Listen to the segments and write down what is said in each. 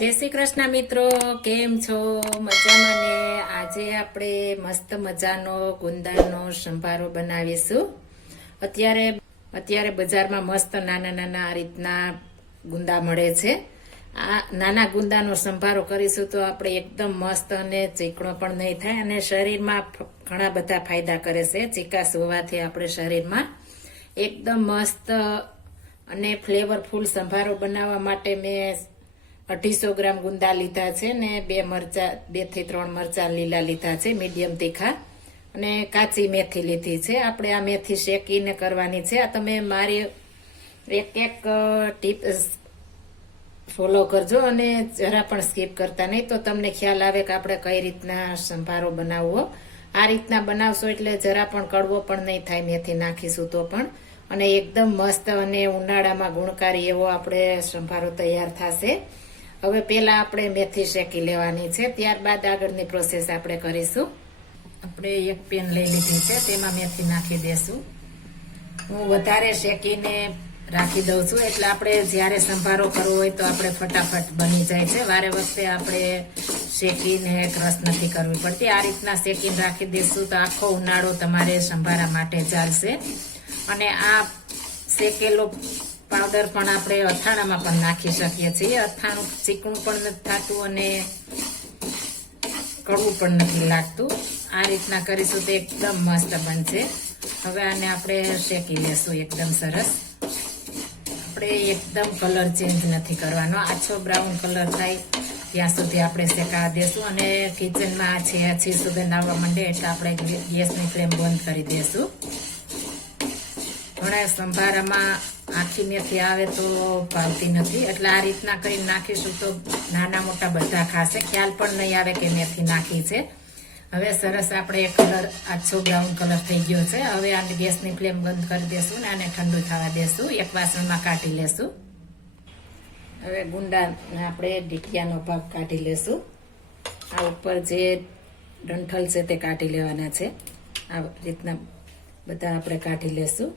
જય શ્રી કૃષ્ણ મિત્રો, કેમ છો? મજામાં ને? આજે આપણે મસ્ત મજાનો ગુંદાનો સંભારો બનાવીશું. અત્યારે બજારમાં મસ્ત નાના નાના આ રીતના ગુંદા મળે છે. આ નાના ગુંદાનો સંભારો કરીશું તો આપણે એકદમ મસ્ત અને ચીકણો પણ નહીં થાય અને શરીરમાં ઘણા બધા ફાયદા કરે છે. ચીકાશ હોવાથી આપણે શરીરમાં એકદમ મસ્ત અને ફ્લેવરફુલ સંભારો બનાવવા માટે મેં 250 ગ્રામ ગુંદા લીધા છે ને 2 થી 3 મરચા લીલા લીધા છે, મીડિયમ તીખા, અને કાચી મેથી લીધી છે. આપણે આ મેથી શેકીને કરવાની છે. આ તમે મારી એક ટીપ ફોલો કરજો અને જરા પણ સ્કીપ કરતા નહીં, તો તમને ખ્યાલ આવે કે આપણે કઈ રીતના સંભારો બનાવવો. આ રીતના બનાવશો એટલે જરા પણ કડવો પણ નહીં થાય મેથી નાખીશું તો પણ, અને એકદમ મસ્ત અને ઉનાળામાં ગુણકારી એવો આપણે સંભારો તૈયાર થશે. હવે પહેલા આપણે મેથી શેકી લેવાની છે, ત્યારબાદ આગળની પ્રોસેસ આપણે કરીશું. આપણે એક પેન લઈ લીધી છે, તેમાં મેથી નાખી દેશું. હું વધારે શેકીને રાખી દઉં છું એટલે આપણે જ્યારે સંભારો કરવો હોય તો આપણે ફટાફટ બની જાય છે. વારે વખતે આપણે શેકીને ક્રશ નથી કરવી પડતી. આ રીતના શેકીને રાખી દઈશું તો આખો ઉનાળો તમારે સંભારા માટે ચાલશે. અને આ શેકેલો પાવડર પણ આપણે અથાણામાં પણ નાખી શકીએ છીએ. અથાણું ચીકણું પણ નથી થતું અને કડવું પણ નથી લાગતું. આ રીતના કરીશું તો એકદમ મસ્ત બનશે. હવે આને આપણે શેકી લેશું એકદમ સરસ. આપણે એકદમ કલર ચેન્જ નથી કરવાનો, આછો બ્રાઉન કલર થાય ત્યાં સુધી આપણે શેકાવા દેશું. અને કિચનમાં આછી સુગંધ આવવા માંડે એટલે આપણે ગેસની ફ્લેમ બંધ કરી દેશું. ઘણા સંભારામાં આખી મેથી આવે તો ભાવતી નથી, એટલે આ રીતના કરીને નાખીશું તો નાના મોટા બધા ખાશે, ખ્યાલ પણ નહીં આવે કે મેથી નાખી છે. હવે સરસ આપણે કલર આછો બ્રાઉન કલર થઈ ગયો છે. હવે આને ગેસની ફ્લેમ બંધ કરી દેશું ને આને ઠંડુ થવા દેશું. એક વાસણમાં કાઢી લેશું. હવે ગુંદાને આપણે ડીટિયાનો ભાગ કાઢી લેશું. આ ઉપર જે ડંઠલ છે તે કાઢી લેવાના છે. આ રીતના બધા આપણે કાઢી લેશું.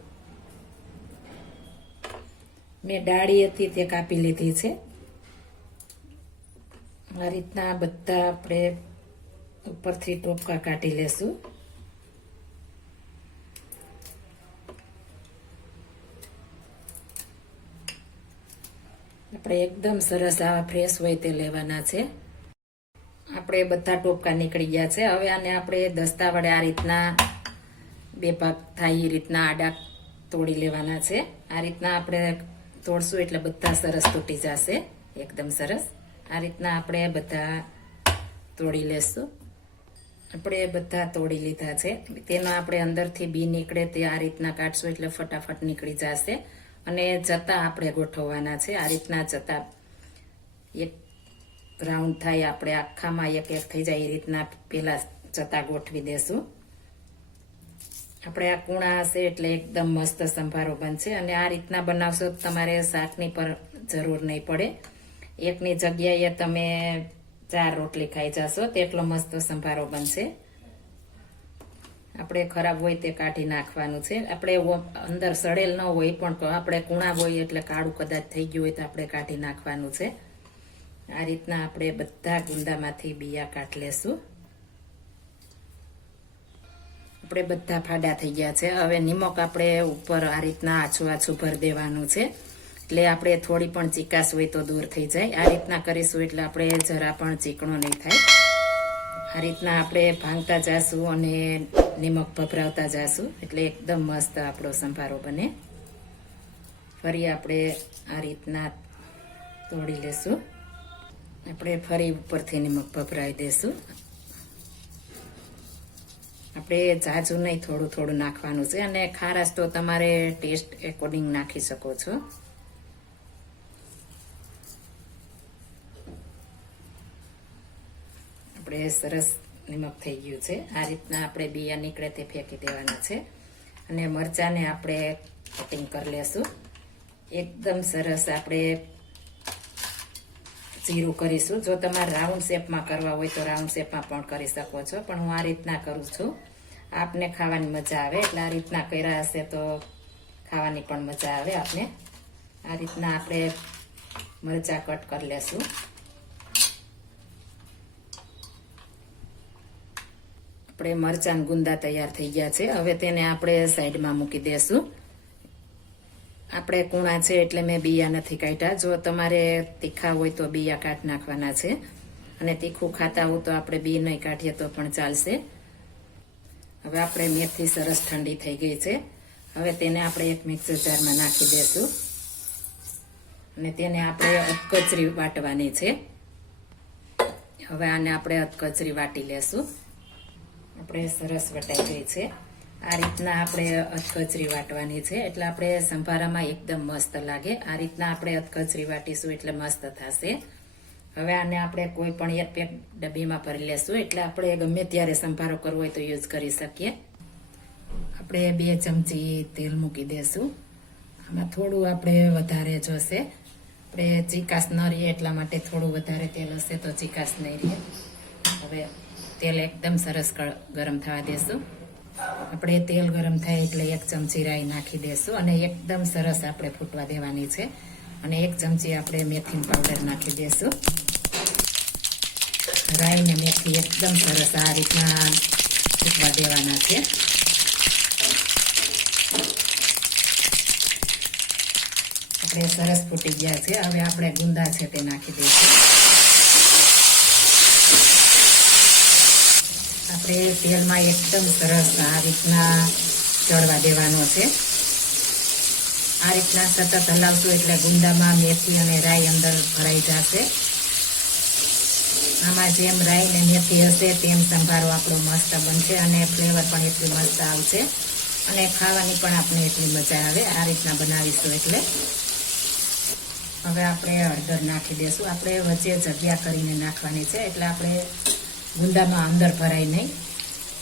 મેં ડાળી હતી તે કાપી લીધી છે. આ રીતના બધા આપણે ઉપરથી ટોપકા કાઢી લેશું. આપણે એકદમ સરસ આવા ફ્રેશ હોય તે લેવાના છે. આપણે બધા ટોપકા નીકળી ગયા છે. હવે આને આપણે દસ્તા વડે આ રીતના બે ભાગ થાય એ રીતના આડા તોડી લેવાના છે. આ રીતના આપણે તોડશું એટલે બધા સરસ તૂટી જશે, એકદમ સરસ. આ રીતના આપણે બધા તોડી લેશું. આપણે બધા તોડી લીધા છે. તેનો આપણે અંદરથી બી નીકળે તે આ રીતના કાઢશું એટલે ફટાફટ નીકળી જશે. અને જતા આપણે ગોઠવવાના છે. આ રીતના જતા એક રાઉન્ડ થાય, આપણે આખામાં એક એક થઈ જાય એ રીતના પેલા જતા ગોઠવી દેશું. આપણે આ કૂણા હશે એટલે એકદમ મસ્ત સંભારો બનશે. અને આ રીતના બનાવશો તો તમારે શાકની પર જરૂર નહીં પડે. એકની જગ્યાએ તમે 4 રોટલી ખાઈ જશો તેટલો મસ્ત સંભારો બનશે. આપણે ખરાબ હોય તે કાઢી નાખવાનું છે. આપણે અંદર સડેલ ન હોય પણ આપણે કૂણા હોય એટલે કાળું કદાચ થઈ ગયું હોય તો આપણે કાઢી નાખવાનું છે. આ રીતના આપણે બધા ગુંદામાંથી બિયા કાઢી લેશું. આપણે બધા ફાડા થઈ ગયા છે. હવે નિમક આપણે ઉપર આ રીતના આછું ભરી દેવાનું છે એટલે આપણે થોડી પણ ચીકાશ હોય તો દૂર થઈ જાય. આ રીતના કરીશું એટલે આપણે જરા પણ ચીકણો નહીં થાય. આ રીતના આપણે ભાંગતા જાશું અને નિમક ભભરાવતા જાશું એટલે એકદમ મસ્ત આપણો સંભારો બને. ફરી આપણે આ રીતના તોડી લેશું. આપણે ફરી ઉપરથી નિમક ભભરાવી દેશું. આપણે ઝાઝું નહીં, થોડું થોડું નાખવાનું છે. અને ખારાશ તો તમારે ટેસ્ટ એકોર્ડિંગ નાખી શકો છો. આપણે સરસ નિમક થઈ ગયું છે. આ રીતના આપણે બિયા નીકળે તે ફેંકી દેવાના છે. અને મરચાંને આપણે કટિંગ કરી લેશું. એકદમ સરસ આપણે જીરું કરીશું. જો તમારે રાઉન્ડ શેપમાં કરવા હોય તો રાઉન્ડ શેપમાં પણ કરી શકો છો, પણ હું આ રીતના કરું છું. આપને ખાવાની મજા આવે એટલે આ રીતના કર્યા હશે તો ખાવાની પણ મજા આવે આપને. આ રીતના આપણે મરચાં કટ કરી લેશું. આપણે મરચાં ગુંદા તૈયાર થઈ ગયા છે. હવે તેને આપણે સાઈડમાં મૂકી દેશું. આપણે કૂણા છે એટલે મેં બિયા નથી કાઢ્યા. જો તમારે તીખા હોય તો બિયા કાઢી નાખવાના છે, અને તીખું ખાતા હોય તો આપણે બી નહીં કાઢીએ તો પણ ચાલશે. હવે આપણે મેથી સરસ ઠંડી થઈ ગઈ છે. હવે તેને આપણે એક મિક્સર જારમાં નાખી દેશું, અને તેને આપણે અધકચરી વાટવાની છે. હવે આને આપણે અધકચરી વાટી લેશું. આપણે સરસ વટાઈ ગઈ છે. આ રીતના આપણે અધકચરી વાટવાની છે, એટલે આપણે સંભારામાં એકદમ મસ્ત લાગે. આ રીતના આપણે અધકચરી વાટીશું એટલે મસ્ત થશે. હવે આને આપણે કોઈ પણ એરપેક ડબ્બીમાં ભરી લેશું, એટલે આપણે ગમે ત્યારે સંભારો કરવો હોય તો યુઝ કરી શકીએ. આપણે 2 ચમચી તેલ મૂકી દેશું. આમાં થોડું આપણે વધારે જોશે. આપણે ચીકાશ ન રહીએ એટલા માટે થોડું વધારે તેલ હશે તો ચીકાશ નહીં રહે. હવે તેલ એકદમ સરસ ગરમ થવા દેશું. આપણે તેલ ગરમ થાય એટલે 1 ચમચી રાઈ નાખી દેશું, અને એકદમ સરસ આપણે ફૂટવા દેવાની છે. અને 1 ચમચી આપણે મેથીનો પાવડર નાખી દેશું. રાઈ ને મેથી એકદમ સરસ આ રીતના ફૂટવા દેવાના છે. આપણે સરસ ફૂટી ગયા છે. હવે આપણે ગુંદા છે તે નાખી દઈશું. આપણે તેલમાં એકદમ સરસ આ રીતના ચડવા દેવાનો છે. આ રીતના સતત હલાવશું એટલે ગુંદામાં મેથી અને રાઈ અંદર ભરાઈ જશે. આમાં જેમ રાઈ ને મેથી હશે તેમ સંભારો આપણો મસ્ત બનશે, અને ફ્લેવર પણ એટલું મસ્ત આવશે, અને ખાવાની પણ આપણે એટલી મજા આવે આ રીતના બનાવીશું એટલે. હવે આપણે હળદર નાખી દઈશું. આપણે વચ્ચે જગ્યા કરીને નાખવાની છે, એટલે આપણે ગુંદામાં અંદર ભરાય નહીં.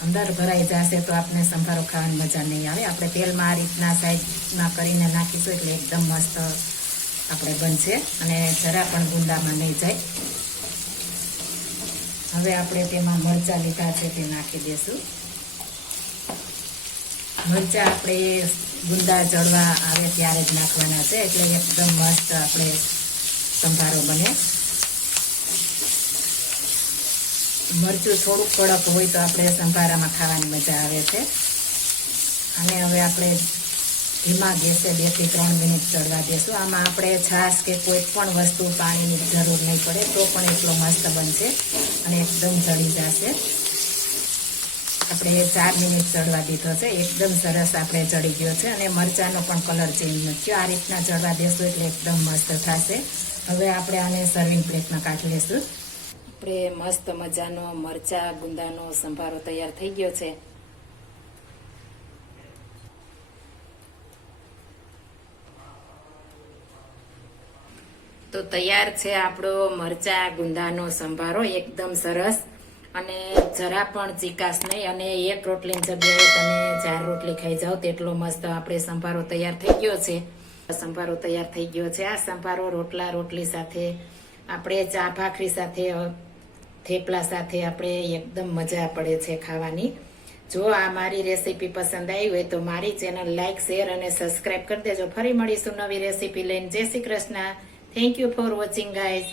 અંદર ભરાઈ જશે તો આપણે સંભારો ખાવાની મજા નહીં આવે. આપણે તેલમાં આ રીતના સાઈડમાં કરીને નાખીશું એટલે એકદમ મસ્ત આપણે બનશે, અને જરા પણ ગુંદામાં નહીં જાય. હવે આપણે તેમાં મરચાં લીધા છે તે નાખી દઈશું. મરચાં આપણે ગુંદા ચડવા આવે ત્યારે જ નાખવાના છે, એટલે એકદમ મસ્ત આપણે સંભારો બને. મરચું થોડુંક કડક હોય તો આપણે સંભારામાં ખાવાની મજા આવે છે. અને હવે આપણે ધીમા ગેસે 2 થી 3 મિનિટ ચડવા દેશું. આમાં આપણે છાશ કે કોઈ પણ વસ્તુ પાણીની જરૂર નહીં પડે તો પણ એટલો મસ્ત બનશે, અને એકદમ ચડી જશે. આપણે 4 મિનિટ ચડવા દીધો છે. એકદમ સરસ આપણે ચડી ગયો છે, અને મરચાંનો પણ કલર ચેન્જ નથી થયો. આ રીતના ચડવા દેશું એટલે એકદમ મસ્ત થશે. હવે આપણે આને સર્વિંગ પ્લેટમાં કાઢી લેશું. આપણે મસ્ત મજાનો મરચાં ગુંદાનો સંભારો તૈયાર થઈ ગયો છે. તો તૈયાર છે આપણો મરચાં ગુંદાનો સંભારો, એકદમ સરસ, અને જરા પણ ચીકાશ નહીં. અને 1 રોટલીની જગ્યાએ તમે 4 રોટલી ખાઈ જાઓ તેટલો મસ્ત આપણે સંભારો તૈયાર થઈ ગયો છે. સંભારો તૈયાર થઈ ગયો છે. આ સંભારો રોટલી સાથે, આપણે ચા ભાખરી સાથે, થેપલા સાથે આપણે એકદમ મજા પડે છે ખાવાની. જો આ મારી રેસીપી પસંદ આવી હોય તો મારી ચેનલ લાઈક, શેર અને સબસ્ક્રાઈબ કરી દેજો. ફરી મળીશું નવી રેસીપી લઈને. જય Shri Krishna. Thank you for watching guys.